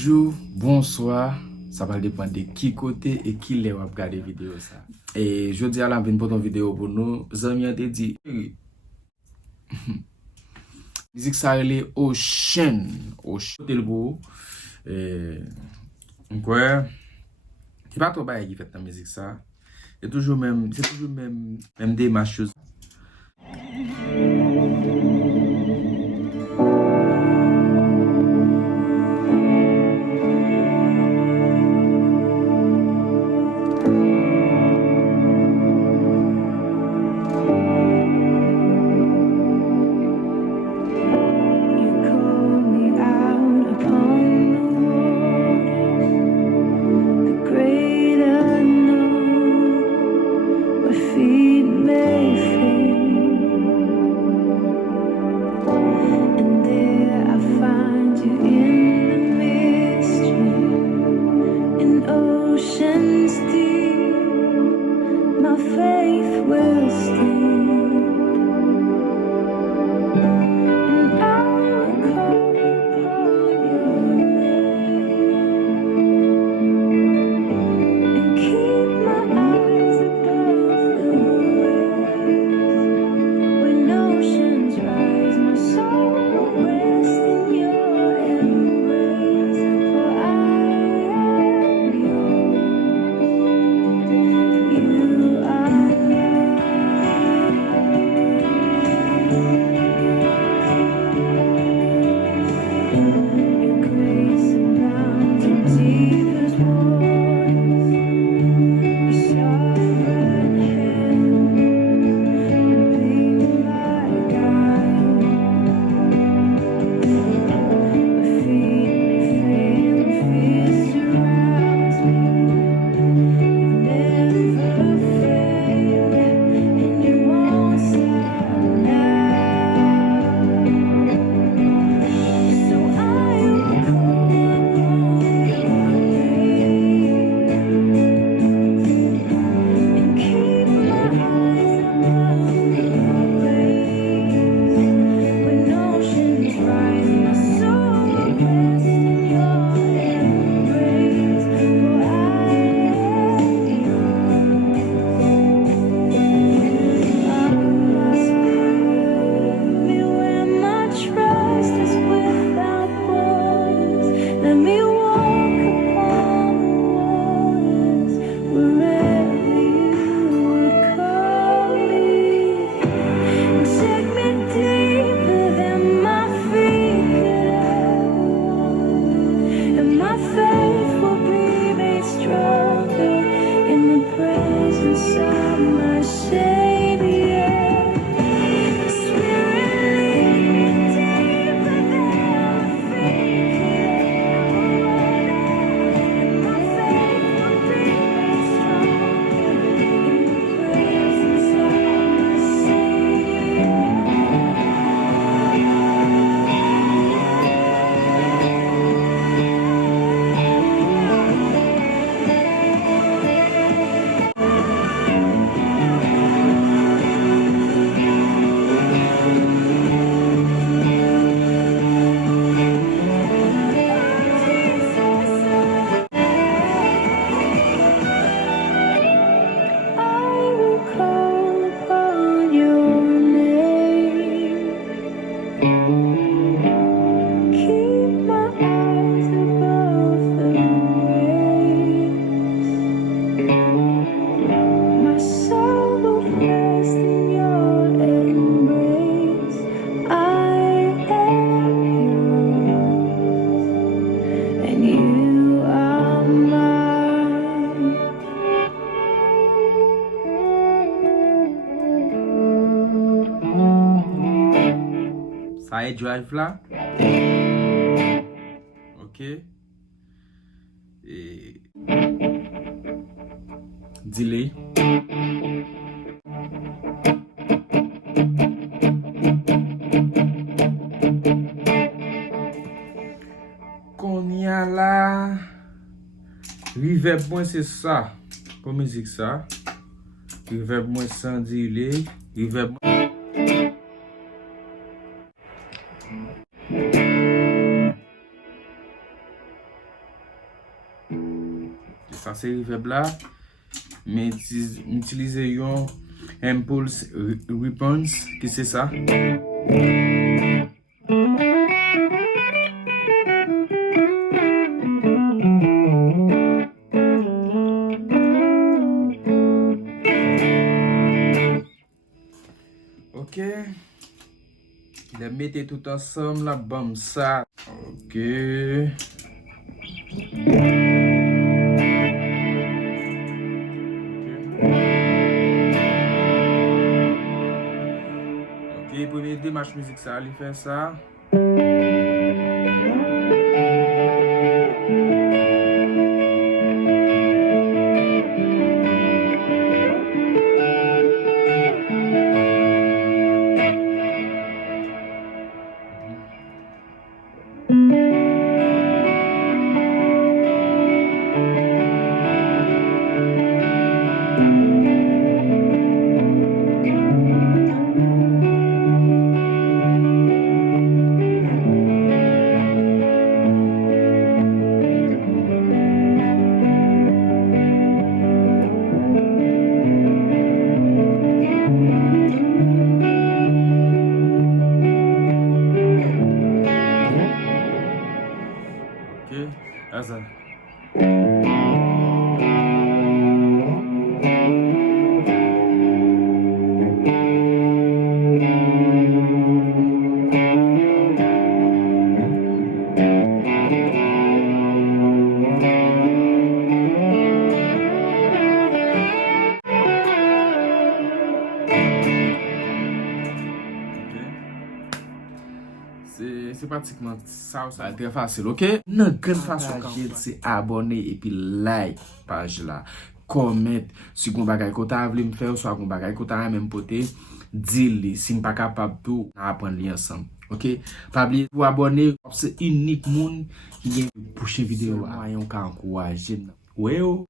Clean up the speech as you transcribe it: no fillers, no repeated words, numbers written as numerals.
Bonjour, bonsoir, ça va dépendre de qui côté et qui les va regarder vidéo ça. Et je dis à la venue pour une vidéo pour nous, amis ont dit musique ça elle est Ocean le beau. Ouais, c'est pas trop bail qui fait la musique ça. C'est toujours même des choses. Ça est drive là. OK. Et delay. Qu'on y a là. Reverb moins c'est ça. Comme musique ça. Reverb moins sans delay. Reverb Ça c'est reverb là. Mais utiliser un impulse response qui c'est ça. Ok. Les mettez tout ensemble là, bam ça. Ok. Ok, premier démarche musique ça, il fait ça. Ok, là ça. C'est pratiquement ça, ça très facile, ok? Une grande façon c'est abonner et puis like page là. Comment si vous bagay ko ta vle me faire soit vous bagay ko ta même poté, dis-le si pas capable tout apprendre li ensemble. OK? Pas oublier vous abonner, c'est unique monde qui vient prochaine vidéo, moyen ka encourager. Ouais.